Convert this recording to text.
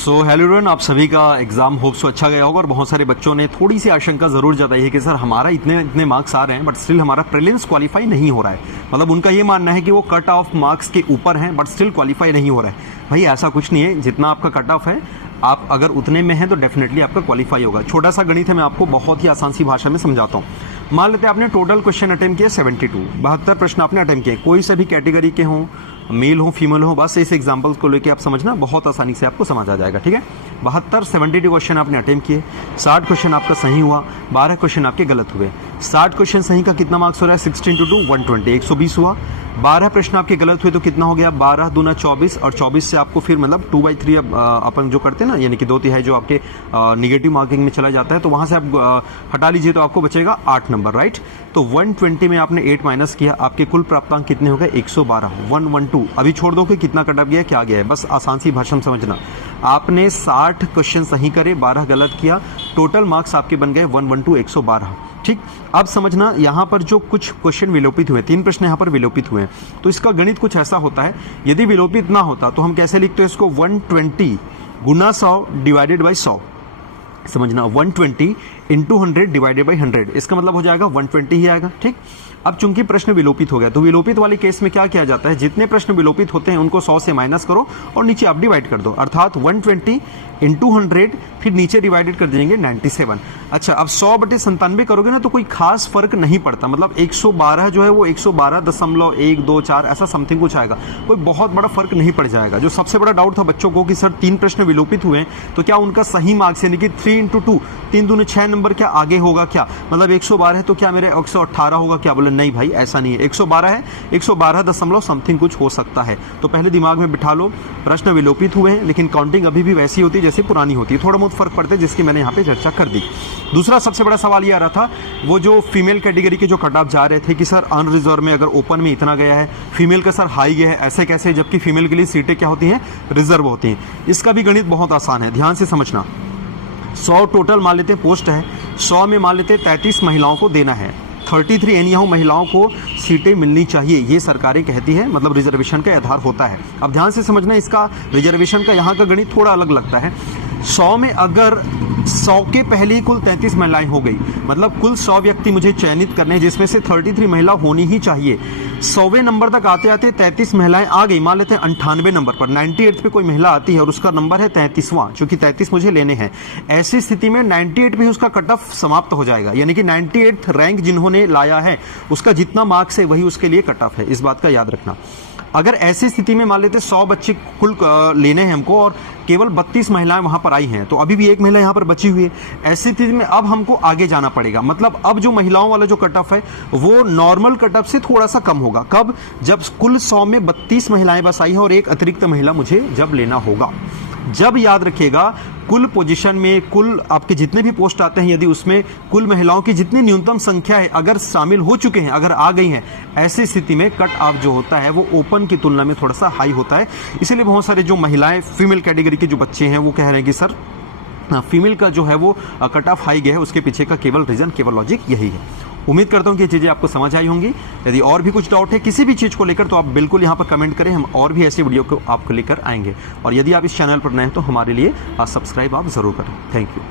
Hello everyone, आप सभी का एग्जाम होप सो अच्छा गया होगा और बहुत सारे बच्चों ने थोड़ी सी आशंका जरूर जताई है कि सर हमारा इतने इतने मार्क्स आ रहे हैं बट स्टिल हमारा प्रीलिम्स क्वालिफाई नहीं हो रहा है। मतलब उनका ये मानना है कि वो कट ऑफ मार्क्स के ऊपर हैं बट स्टिल क्वालिफाई नहीं हो रहा है। भाई ऐसा कुछ नहीं है, जितना आपका कट ऑफ है आप अगर उतने में हैं तो डेफिनेटली आपका क्वालिफाई होगा। छोटा सा गणित है, मैं आपको बहुत ही आसान सी भाषा में समझाता हूँ। मान लेते हैं आपने टोटल क्वेश्चन अटेम्प्ट किए 72 प्रश्न आपने अटेम्प्ट किए, कोई से भी कैटेगरी के हों, मेल हो फीमेल हो, बस इस एग्जांपल्स को लेके आप समझना, बहुत आसानी से आपको समझ आ जाएगा। ठीक है, 72 क्वेश्चन आपने अटेम्प्ट किए, 60 क्वेश्चन आपका सही हुआ, 12 क्वेश्चन आपके गलत हुए। 60 क्वेश्चन सही का कितना मार्क्स हो रहा है? 16 × 2 120, 120 हुआ। 12 प्रश्न आपके गलत हुए तो कितना हो गया? 12 दूना 24, और 24 से आपको फिर मतलब 2/3 अपन जो करते हैं ना, यानी कि 2/3 जो आपके निगेटिव मार्किंग में चला जाता है, तो वहां से आप हटा लीजिए तो आपको बचेगा 8 नंबर, राइट। तो 120 में आपने 8 माइनस किया, आपके कुल प्राप्तांक कितने हो गए? 112, 112। अभी छोड़ दो कि कितना कट ऑफ गया क्या गया है, बस आसान सी भाषा में समझना। आपने 60 क्वेश्चन सही करे, 12 गलत किया, टोटल मार्क्स आपके बन गए 112, 112। ठीक, अब समझना यहाँ पर जो कुछ क्वेश्चन विलोपित हुए, 3 प्रश्न यहाँ पर विलोपित हुए, तो इसका गणित कुछ ऐसा होता है। यदि विलोपित ना होता तो हम कैसे लिखते हैं इसको? 120 गुना 100 डिवाइडेड बाई 100। समझना, 120 इंटू 100 डिवाइडेड बाई 100, इसका मतलब हो जाएगा 120 ही आएगा। ठीक, अब चूंकि प्रश्न विलोपित हो गया तो विलोपित वाले केस में क्या किया जाता है? जितने प्रश्न विलोपित होते हैं उनको 100 से माइनस करो और नीचे आप डिवाइड कर दो, अर्थात 120 इंटू 100, फिर नीचे डिवाइडेड कर देंगे 97। अच्छा, अब 100/97 करोगे ना तो कोई खास फर्क नहीं पड़ता, मतलब 112 जो है वो 112.124 ऐसा समथिंग कुछ आएगा, कोई बहुत बड़ा फर्क नहीं पड़ जाएगा। जो सबसे बड़ा डाउट था बच्चों को कि सर 3 प्रश्न विलोपित हुए तो क्या उनका सही मार्क्स यानी कि 3 × 2 3 दूनी 6 नंबर क्या आगे होगा क्या? मतलब 112 है तो क्या मेरे 118 होगा क्या? बोले नहीं भाई ऐसा नहीं है, 112 है, 112 दशमलव समथिंग कुछ हो सकता है। तो पहले दिमाग में बिठा लो, प्रश्न विलोपित हुए हैं लेकिन काउंटिंग अभी भी वैसी होती है जैसे पुरानी होती है, थोड़ा बहुत फर्क पड़ता है जिसकी मैंने यहाँ पे चर्चा कर दी। दूसरा सबसे बड़ा सवाल ये आ रहा था, वो जो फीमेल कैटेगरी के जो कट ऑफ जा रहे थे कि सर अनरिजर्व में अगर ओपन में इतना गया है, फीमेल का सर हाई गया है, ऐसे कैसे, जबकि फीमेल के लिए सीटें क्या होती हैं? रिजर्व होती हैं। इसका भी गणित बहुत आसान है, ध्यान से समझना। 100 टोटल मान लेते पोस्ट है, 100 में मान लेते 33 महिलाओं को देना है, 33 यानी महिलाओं को सीटें मिलनी चाहिए, ये सरकारें कहती है, मतलब रिजर्वेशन का आधार होता है। अब ध्यान से समझना, इसका रिजर्वेशन का यहाँ का गणित थोड़ा अलग लगता है। 100 में अगर 100 के पहले ही कुल 33 महिलाएं हो गई, मतलब कुल 100 व्यक्ति मुझे चयनित करने जिसमें से 33 महिला होनी ही चाहिए। 100वें नंबर तक आते आते 33 महिलाएं आ गई, मान लेते हैं 98 नंबर पर, 98 पे कोई महिला आती है और उसका नंबर है 33वां, क्योंकि 33 मुझे लेने हैं। ऐसी स्थिति में 98 पे उसका कट ऑफ समाप्त हो जाएगा, यानी कि 98 रैंक जिन्होंने लाया है उसका जितना मार्क्स है वही उसके लिए कट ऑफ है, इस बात का याद रखना। अगर ऐसी स्थिति में मान लेते 100 बच्चे कुल लेने हैं हमको और केवल 32 महिलाएं वहां पर आई हैं, तो अभी भी एक महिला यहां पर बची हुई है। ऐसी स्थिति में अब हमको आगे जाना पड़ेगा, मतलब अब जो महिलाओं वाला जो कट ऑफ है वो नॉर्मल कट ऑफ से थोड़ा सा कम होगा। कब? जब कुल 100 में 32 महिलाएं बस आई है और एक अतिरिक्त महिला मुझे जब लेना होगा। जब याद रखिएगा, कुल पोजीशन में कुल आपके जितने भी पोस्ट आते हैं, यदि उसमें कुल महिलाओं की जितनी न्यूनतम संख्या है अगर शामिल हो चुके हैं, अगर आ गई हैं, ऐसी स्थिति में कट ऑफ जो होता है वो ओपन की तुलना में थोड़ा सा हाई होता है। इसीलिए बहुत सारे जो महिलाएं फीमेल कैटेगरी के जो बच्चे हैं वो कह रहे हैं कि सर फीमेल का जो है वो कट ऑफ हाई गया है, उसके पीछे का केवल रीजन, केवल लॉजिक यही है। उम्मीद करता हूं कि ये चीजें आपको समझ आई होंगी। यदि और भी कुछ डाउट है किसी भी चीज को लेकर तो आप बिल्कुल यहां पर कमेंट करें, हम और भी ऐसी वीडियो को आपको लेकर आएंगे। और यदि आप इस चैनल पर नए हैं तो हमारे लिए सब्सक्राइब आप जरूर करें। Thank you.